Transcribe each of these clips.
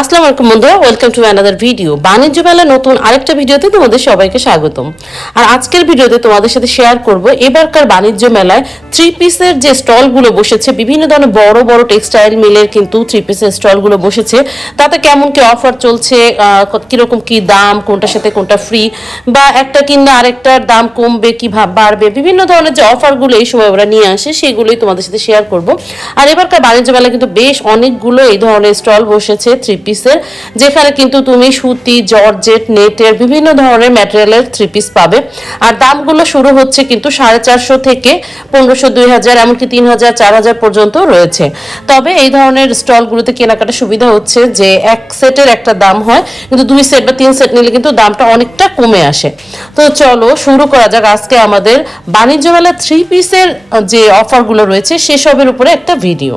আসসালামু আলাইকুম বন্ধুরা ওয়েলকাম টু অ্যানাদার ভিডিও বাণিজ্য মেলা নতুন আরেকটা ভিডিওতে তোমাদের সবাইকে স্বাগতম। আর আজকের ভিডিওতে তোমাদের সাথে শেয়ার করব এবারকার বাণিজ্য মেলায় থ্রি পিসের যে স্টলগুলো বসেছে, বিভিন্ন ধরনের বড় বড় টেক্সটাইল মিলের কিন্তু থ্রি পিসের স্টলগুলো বসেছে। তাতে কেমন কি অফার চলছে কীরকম কি দাম, কোনটার সাথে কোনটা ফ্রি বা একটা কিনলে আরেকটার দাম কমবে, কি ভাব বাড়বে, বিভিন্ন ধরনের যে অফারগুলো এই সময় ওরা নিয়ে আসে, সেগুলোই তোমাদের সাথে শেয়ার করব। আর এবারকার বাণিজ্য মেলা কিন্তু বেশ অনেকগুলো এই ধরনের স্টল বসেছে থ্রি পিসের যেখানে কিন্তু তুমি সুতি, জর্জেট, নেটের বিভিন্ন ধরনের ম্যাটেরিয়ালের থ্রি পিস পাবে। আর দামগুলো শুরু হচ্ছে কিন্তু সাড়ে চারশো থেকে পনেরোশো, দুই হাজার, এমনকি তিন হাজার, চার হাজার পর্যন্ত রয়েছে। তবে এই ধরনের স্টলগুলোতে কেনাকাটা সুবিধা হচ্ছে যে এক সেটের একটা দাম হয়, কিন্তু দুই সেট বা তিন সেট নিলে কিন্তু দামটা অনেকটা কমে আসে। তো চলো শুরু করা যাক আজকে আমাদের বাণিজ্য মেলা থ্রি পিসের যে অফারগুলো রয়েছে, সেসবের উপরে একটা ভিডিও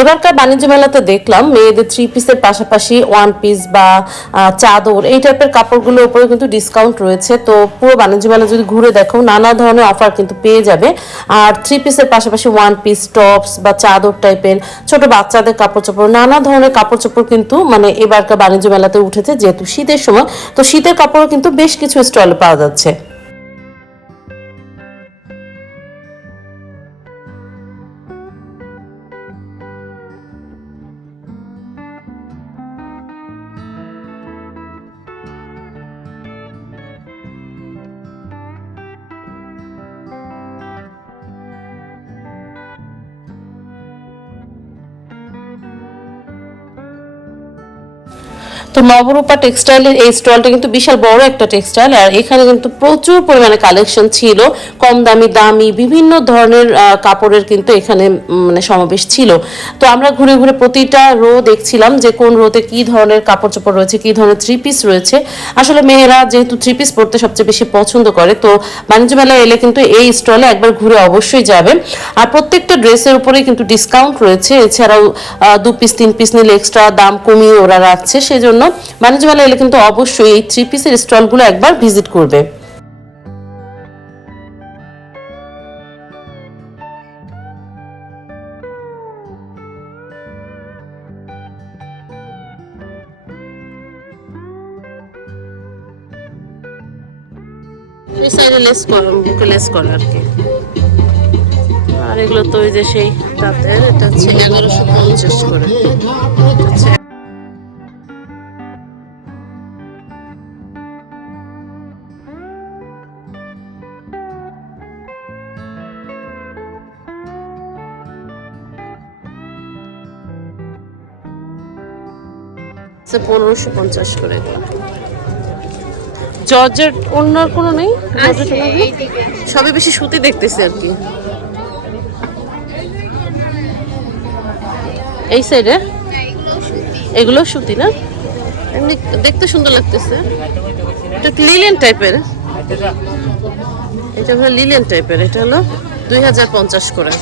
এবারকার বাণিজ্য মেলাতে দেখলাম মেয়েদের থ্রি পিসের পাশাপাশি ওয়ান পিস বা চাদর, এই টাইপের কাপড়গুলোর উপরে কিন্তু ডিসকাউন্ট রয়েছে। তো পুরো বাণিজ্য মেলা যদি ঘুরে দেখো, নানা ধরনের অফার কিন্তু পেয়ে যাবে। আর থ্রি পিসের পাশাপাশি ওয়ান পিস টপস বা চাদর টাইপের ছোট বাচ্চাদের কাপড় চোপড় নানা ধরনের কাপড় চোপড় কিন্তু মানে এবারকার বাণিজ্য মেলাতে উঠেছে যেহেতু শীতের সময়। তো শীতের কাপড়ও কিন্তু বেশ কিছু স্টলে পাওয়া যাচ্ছে। তো নবরূপা টেক্সটাইলের এই স্টলটা কিন্তু বিশাল বড় একটা টেক্সটাইল, আর এখানে কিন্তু প্রচুর পরিমাণে কালেকশন ছিল, কম দামি দামি, বিভিন্ন ধরনের কাপড়ের কিন্তু এখানে মানে সমাবেশ ছিল। তো আমরা ঘুরে ঘুরে প্রতিটা রো দেখছিলাম যে কোন রোতে কি ধরনের কাপড় চোপড় রয়েছে, কি ধরনের থ্রি পিস রয়েছে। আসলে মেয়েরা যেহেতু থ্রি পিস পরতে সবচেয়ে বেশি পছন্দ করে, তো বাণিজ্য মেলায় এলে কিন্তু এই স্টলে একবার ঘুরে অবশ্যই যাবে। আর প্রত্যেকটা ড্রেসের উপরেই কিন্তু ডিসকাউন্ট রয়েছে, এছাড়াও দু পিস তিন পিস নিলে এক্সট্রা দাম কমিয়ে ওরা রাখছে, সেজন্য বাণিজ্য মেলায় এলে কিন্তু অবশ্যই এই থ্রি পিসের স্টলগুলো একবার ভিজিট করবে। এই সাইডে লেস করা বুকে লেস করা আর কি। আর এগুলো তো ওই যে সেই তাঁতের এটা হচ্ছে এগারোশো পঞ্চাশ করে। পনেরোশো পঞ্চাশ করে। জর্জেট অন্য আর কোনো নেই? সবই বেশি সুতি দেখতেছি আর কি। এই সাইডে এগুলো সুতি। না? এমনি দেখতে সুন্দর লাগতেছে। এটা লিলেন টাইপের এটা হলো লিলেন টাইপের এটা হলো দুই হাজার পঞ্চাশ করে।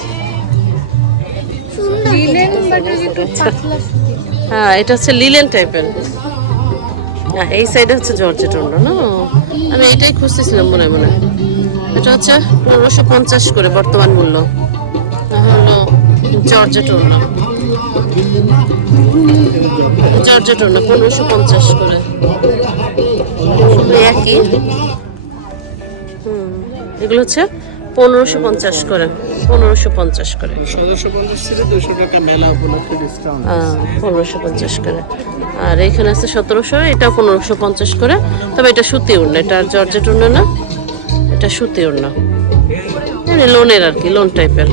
হ্যাঁ এটা হচ্ছে লিলেন টাইপের। হ্যাঁ এই সাইডে হচ্ছে জর্জেট অন্য না? আমি এটাই খুঁজতেছিলাম মনে মনে। এটা হচ্ছে পনেরোশো পঞ্চাশ করে বর্তমান মূল্য। হলো জর্জেট অন্য জর্জেট অন্য পনেরোশো পঞ্চাশ করে। একই। হুম এগুলো হচ্ছে পনেরোশো পঞ্চাশ করে। পনেরোশো পঞ্চাশ করে। সদস্য পঞ্চাশ ছিল দুশো টাকা মেলা উপলক্ষে ডিসকাউন্ট পনেরোশো পঞ্চাশ করে। আর এখানে আছে সতেরোশো এটা পনেরোশো পঞ্চাশ করে। তবে এটা সুতি উড়না এটা জর্জেট উড়না না এটা সুতি উড়না। মানে লোনের আর কি লোন টাইপের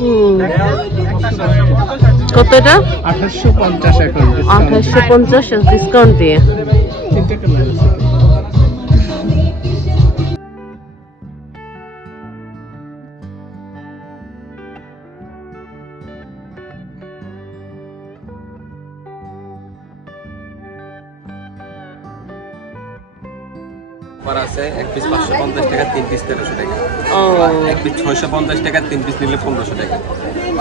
হুম। কত এটা? আঠাশশো পঞ্চাশ ডিসকাউন্ট দিয়ে। আছে এক পিস পাঁচশো পঞ্চাশ টাকা তিন পিস তেরোশো টাকা। ও। এক পিস ছয়শো পঞ্চাশ টাকা তিন পিস নিলে পনেরোশো টাকা।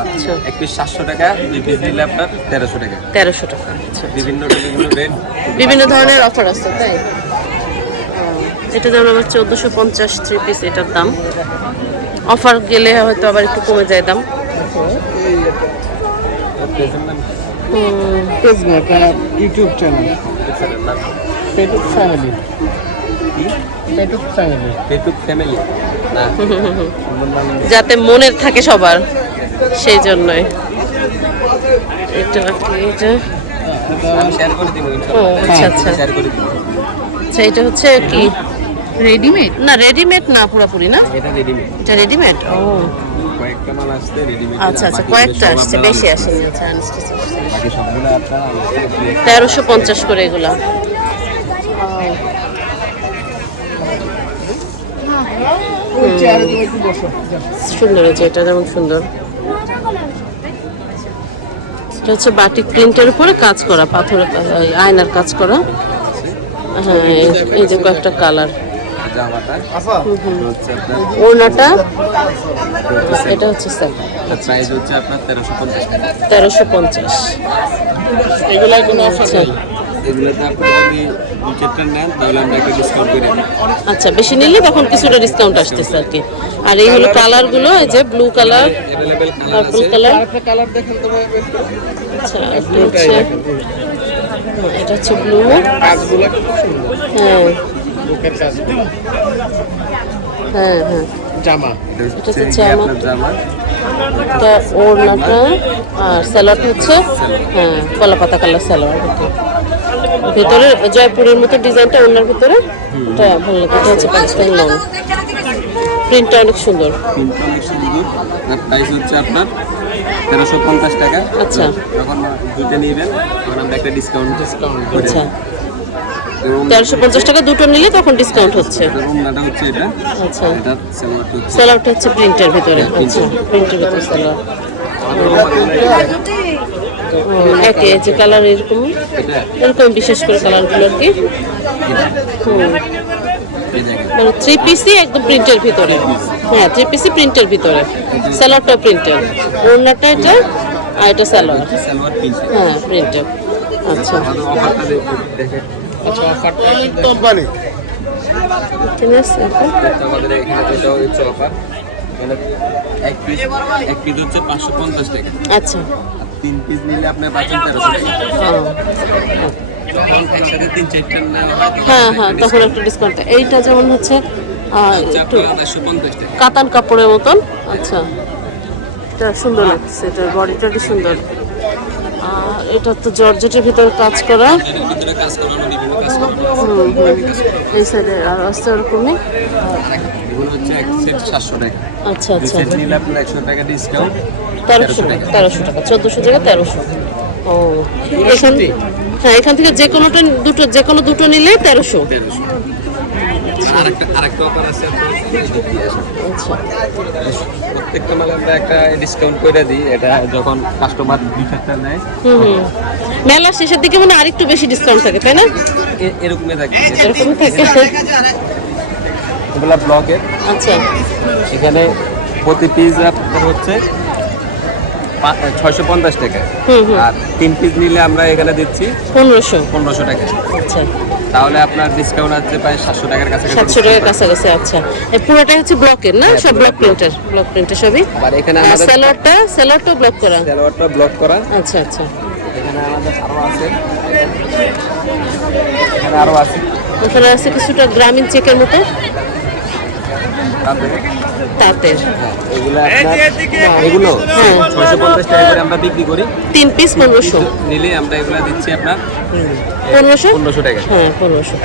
আচ্ছা। এক পিস সাতশো টাকা দুই পিস নিলে আপনার তেরোশো টাকা। তেরোশো টাকা আচ্ছা। বিভিন্ন বিভিন্ন রেট বিভিন্ন ধরনের অফার আছে তাই? এটা যেমন আমার চোদ্দোশো পঞ্চাশ থ্রি পিস এটার দাম। অফার গেলে হয়তো আবার একটু কমে যায় দাম। হুম, পেজ না ইউটিউব চ্যানেল পেটুক ফ্যামিলি পেটুক ফ্যামিলি পেটুক ফ্যামিলি না সুন্দর নাম যাতে মনের থাকে সবার সেই জন্যই। এটা কি এটা? আমি শেয়ার করে দিব ও, আচ্ছা, আচ্ছা। আচ্ছা এটা হচ্ছে কি? রেডিমেড না রেডিমেড না পুরোপুরি না? এটা রেডিমেড এটা রেডিমেড ও। কয়েকটা মাল আসছে রেডিমেড আচ্ছা আচ্ছা কয়েকটা আসছে বেশি আসেনি আচ্ছা বাকি সবগুলো আপনার তেরোশো পঞ্চাশ করে এগুলা ওই চেয়ারে তুমি একটু বসো যাও। সুন্দর হয়েছে এটা যেমন সুন্দর। এটা হচ্ছে বাটিক প্রিন্টের উপরে কাজ করা পাথরের আয়নার কাজ করা। হ্যাঁ এই- এই যে কয়েকটা কালার। ওড়নাটা এটা হচ্ছে স্যার প্রাইস হচ্ছে আপনার তেরোশো পঞ্চাশ। টাকা তেরোশো পঞ্চাশ। এগুলায় কোনো অফার এগুলোতে আপনি যদি দু চারটা নেন তাহলে আমরা একটা ডিসকাউন্ট করে আচ্ছা বেশি নিলে তখন কিছুটা ডিসকাউন্ট আসতেছে আর কি। আর এই হলো কালারগুলো এই যে blue colour purple colour colour দেখেন তো ভাই বেশ। করে। আচ্ছা এটা হচ্ছে দেখেন। হ্যাঁ, এটা হচ্ছে ব্লু কাজগুলো খুব সুন্দর। হ্যাঁ। হ্যাঁ হ্যাঁ। জামা। এটা হচ্ছে হচ্ছে জামা। এটা ওড়নাটা আর স্যালোয়ারটা হচ্ছে হ্যাঁ কলা পাতা কালার ওকে ভেতরে জয়পুরের মতো ডিজাইনটা ওড়নার ভিতরে। এটা ভালো লাগে। এটা হচ্ছে পাকিস্তানি লং। প্রিন্টটা অনেক সুন্দর। তিনটা অনেক সুন্দর। আর প্রাইস হচ্ছে আপনার তেরোশো পঞ্চাশ টাকা। আচ্ছা। যখন দুইটা নেবেন। তখন আমরা একটা ডিসকাউন্ট ডিসকাউন্ট আচ্ছা। তেরোশো পঞ্চাশ টাকা দুটো নিলে তখন ডিসকাউন্ট হচ্ছে। রুমনাটা হচ্ছে এটা। আচ্ছা। এটা সেলোয়ারটা হচ্ছে। প্রিন্টের ভিতরে। আচ্ছা প্রিন্টের ভিতরে স্যালোয়ার একে যে কালার এরকম। এরকম বিশেষ করে কালারগুলো আর কি। হুম। মানে থ্রি পিসই একদম প্রিন্টের ভিতরে। হ্যাঁ থ্রি পিসই প্রিন্টের ভিতরে। স্যালোয়ারটা প্রিন্টের ওড়নাটা এটা আর এটা স্যালোয়ার সালোয়ার হ্যাঁ প্রিন্টের আচ্ছা। আচ্ছা অফারটা কোম্পানি ঠিক আছে আমাদের এখানে যেটা হচ্ছে অফার এক পিস এক পিস হচ্ছে পাঁচশো পঞ্চাশ টাকা। আচ্ছা। তিন পিস নিলে আপনার তেরোশো হ্যাঁ। একসাথে তিন চারটা হয় তখন হ্যাঁ তখন একটু ডিসকাউন্ট এইটা যেমন হচ্ছে একটু টাকা। কাতান কাপড়ের মতন। আচ্ছা। এটা সুন্দর লাগছে এটার বডিটা কি সুন্দর। আর এটা তো জর্জেটের ভিতর কাজ করা। এই সাইডে আর আচ্ছা আচ্ছা। একশো টাকা ডিসকাউন্ট তেরোশো তেরোশো টাকা, চোদ্দোশো তেরোশো। ও, এখান হ্যাঁ এখান থেকে যে কোনোটা দুটো যে কোনো দুটো নিলে তেরোশো। আরেকটা আরেকটা অফার আছে প্রত্যেকটা মালে আমরা একটা ডিসকাউন্ট করে দিই। এটা যখন কাস্টমার দুই চারটা নেয় মেলার শেষের দিকে মানে আরেকটু বেশি ডিসকাউন্ট থাকে তাই না? এরকমই থাকে। এরকমই থাকে। এগুলা ব্লকের আচ্ছা। এখানে প্রতি পিস আপনার হচ্ছে ছয়শো পঞ্চাশ টাকা। আর তিন পিস নিলে আমরা এখানে দিচ্ছি পনেরোশো। পনেরোশো টাকা। আচ্ছা। তাহলে আপনার ডিসকাউন্ট আছে প্রায় সাতশো টাকার কাছাকাছি সাতশো টাকার কাছাকাছি আচ্ছা। পুরোটাই হচ্ছে ব্লকের না? সব ব্লক প্রিন্টার ব্লক প্রিন্টার সবই? আবার এখানে আর আমাদের স্যালোয়ারটা স্যালোয়ারটা ব্লক করা? সালোয়ারটা ব্লক করা। আচ্ছা আচ্ছা। এখানে আমাদের আরও আছে। এখানে আরও আছে। ওখানে আছে কিছুটা গ্রামীণ চেকের মতো? তাঁতের। এগুলো আপনার এগুলো হ্যাঁ। ছয়শো পঞ্চাশ টাকা করে আমরা বিক্রি করি। তিন পিস পনেরোশো। নিলে আমরা এগুলো দিচ্ছি আপনার পনেরোশো? পনেরোশো টাকা। হ্যাঁ পনেরোশো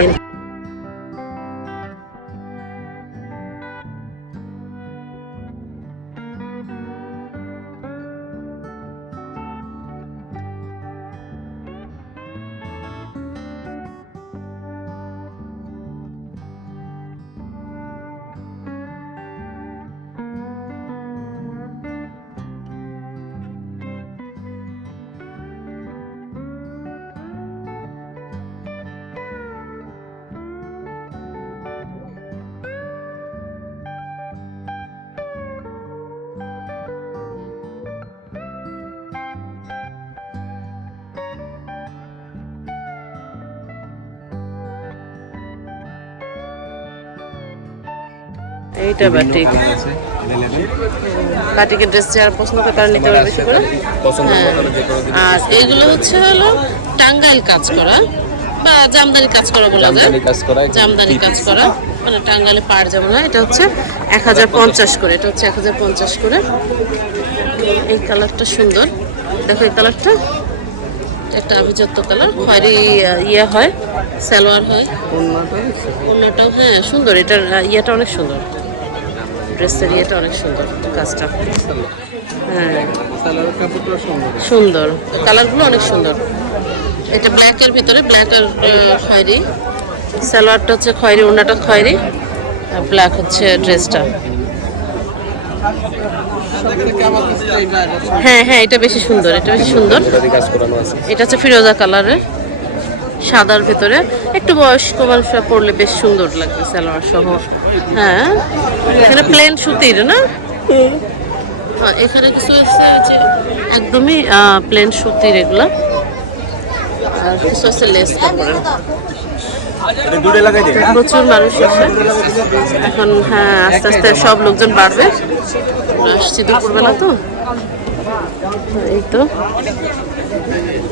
এইটা বাটিক। বাটিকের ড্রেস যারা পছন্দ করে তারা নিতে পারে বেশি করে হ্যাঁ। আর এইগুলো হচ্ছে হলো টাঙ্গাইল কাজ করা বা জামদানি কাজ করা বলা যায়। জামদানি কাজ করা জামদানি কাজ করা মানে টাঙ্গাইলে পাড় যেমন হয় এটা হচ্ছে এক হাজার পঞ্চাশ। করে এটা হচ্ছে এক হাজার পঞ্চাশ করে। এই কালারটা সুন্দর। দেখো এই কালারটা। একটা আভিজাত্য কালার খয়েরি ইয়ে হয় সালোয়ার হয়। অন্যটাও হ্যাঁ সুন্দর। এটার ইয়েটা অনেক সুন্দর। ড্রেসের ইয়েটা অনেক সুন্দর কাজটা। হ্যাঁ। সুন্দর। সুন্দর। কালারগুলো অনেক সুন্দর। এটা ব্ল্যাকের ভিতরে ব্ল্যাক আর খয়েরি। সালোয়ারটা হচ্ছে খয়েরি ওনাটা খয়েরি। আর ব্ল্যাক হচ্ছে ড্রেসটা। হ্যাঁ হ্যাঁ এটা বেশি সুন্দর এটা বেশি সুন্দর। এটা হচ্ছে ফিরোজা কালারের। সাদার ভেতরে। একটু বয়স্ক মানুষরা পরলে বেশ সুন্দর লাগবে সালোয়ার সহ। হ্যাঁ? এখানে প্লেন সুতির না? হ্যাঁ এখানে কিছু আছে একদমই প্লেন সুতির এগুলা। আর কিছু আছে লেস কাপড়ের। প্রচুর মানুষ আছে এখন হ্যাঁ আস্তে আস্তে সব লোকজন বাড়বে। আসছি দুপুরবেলা তো। এই তো।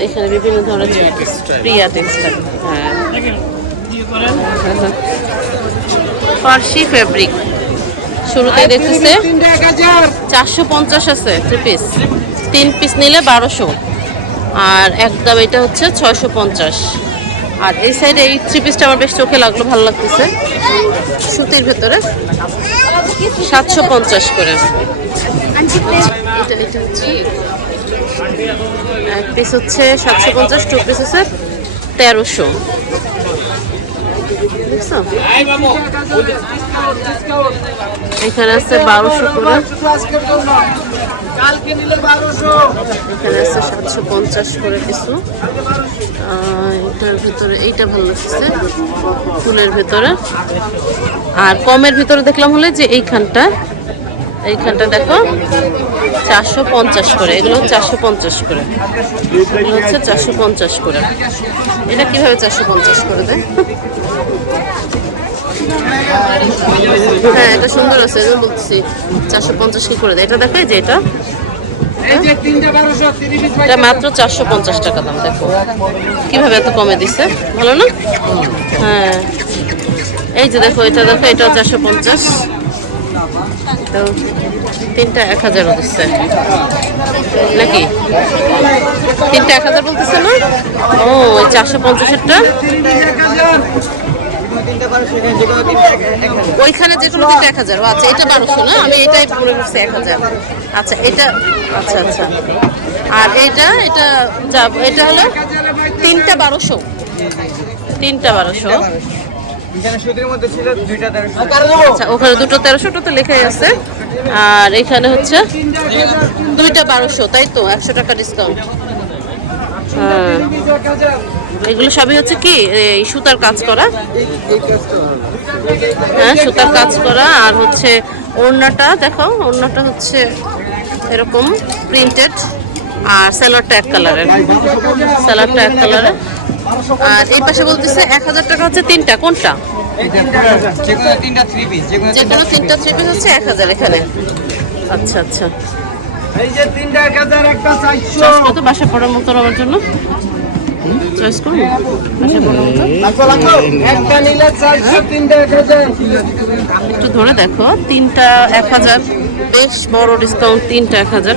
এখানে বিভিন্ন ধরনের প্রিয়া টেক্সটাইল হ্যাঁ। ফার্সি ফেব্রিক শুরুতে দেখতেছে চারশো পঞ্চাশ আছে থ্রি পিস তিন পিস নিলে বারোশো। আর একদম এটা হচ্ছে ছয়শো পঞ্চাশ। আর এই সাইডে এই থ্রি পিসটা আমার বেশ চোখে লাগল ভালো লাগতেছে। সুতির ভেতরে সাতশো পঞ্চাশ করে। এটা এটা হচ্ছে এক পিস হচ্ছে সাতশো পঞ্চাশ টু পিস হচ্ছে তেরোশো। এখানে আছে বারোশো করে। এখানে আছে সাতশো পঞ্চাশ করে কিছু। এটার ভিতরে এইটা ভালো লাগছে, ফুলের ভেতরে। আর কমের ভিতরে দেখলাম হলে যে এইখানটা এইখানটা দেখো চারশো পঞ্চাশ করে এগুলো চারশো পঞ্চাশ করে। এগুলো হচ্ছে চারশো পঞ্চাশ করে। এটা কীভাবে চারশো পঞ্চাশ করে দেয়? হ্যাঁ এটা সুন্দর আছে বলতেছি চারশো পঞ্চাশ কি করে দেয়? এটা দেখো এই যে এটা। এটা মাত্র চারশো পঞ্চাশ টাকা দাম দেখো। কীভাবে এত কমে দিছে? ভালো না? হ্যাঁ। এই যে দেখো এটা দেখো এটাও চারশো পঞ্চাশ। তো তিনটা এক হাজারও দিচ্ছে নাকি? তিনটা এক হাজার বলতেছে না? ও ওই চারশো পঞ্চাশেরটা? ওইখানে যে কোনো তিনটা এক হাজার। আচ্ছা এটা বারোশো না? আমি এটাই মনে করছি এক হাজার। আচ্ছা এটা আচ্ছা আচ্ছা। আর এটা এটা যা, এটা হলো তিনটা বারোশো। তিনটা বারোশো। আচ্ছা ওখানে দুটো তেরোশোটা তো লেখাই আছে। আর এখানে হচ্ছে দুইটা বারোশো, তাই তো? একশো টাকা ডিসকাউন্ট হ্যাঁ। এগুলো সবই হচ্ছে কি? এই সুতার কাজ করা? হ্যাঁ সুতার কাজ করা। আর হচ্ছে ওড়নাটা দেখো ওড়নাটা হচ্ছে এরকম প্রিন্টেড আর স্যালোয়ারটা এক কালারের স্যালোয়ারটা এক কালারের আর এই পাশে বলতেছে এক হাজার টাকা হচ্ছে তিনটা, কোনটা? যে কোনো তিনটা থ্রি পিস হচ্ছে এক হাজার এখানে। আচ্ছা আচ্ছা। তিনটা বাসা পড়ার মতো আমার জন্য। চয়েস করুন। একটা ধরে দেখো, তিনটা এক হাজার, বেশ বড় ডিসকাউন্ট তিনটা এক হাজার।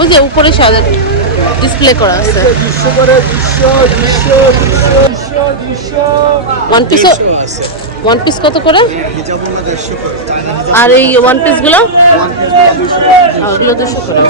ওই যে উপরে সাদা ডিসপ্লে করা আছে। ওয়ান পিস ওয়ান পিস কত করে? আর এই ওয়ান পিসগুলো ওগুলো দুশো করে।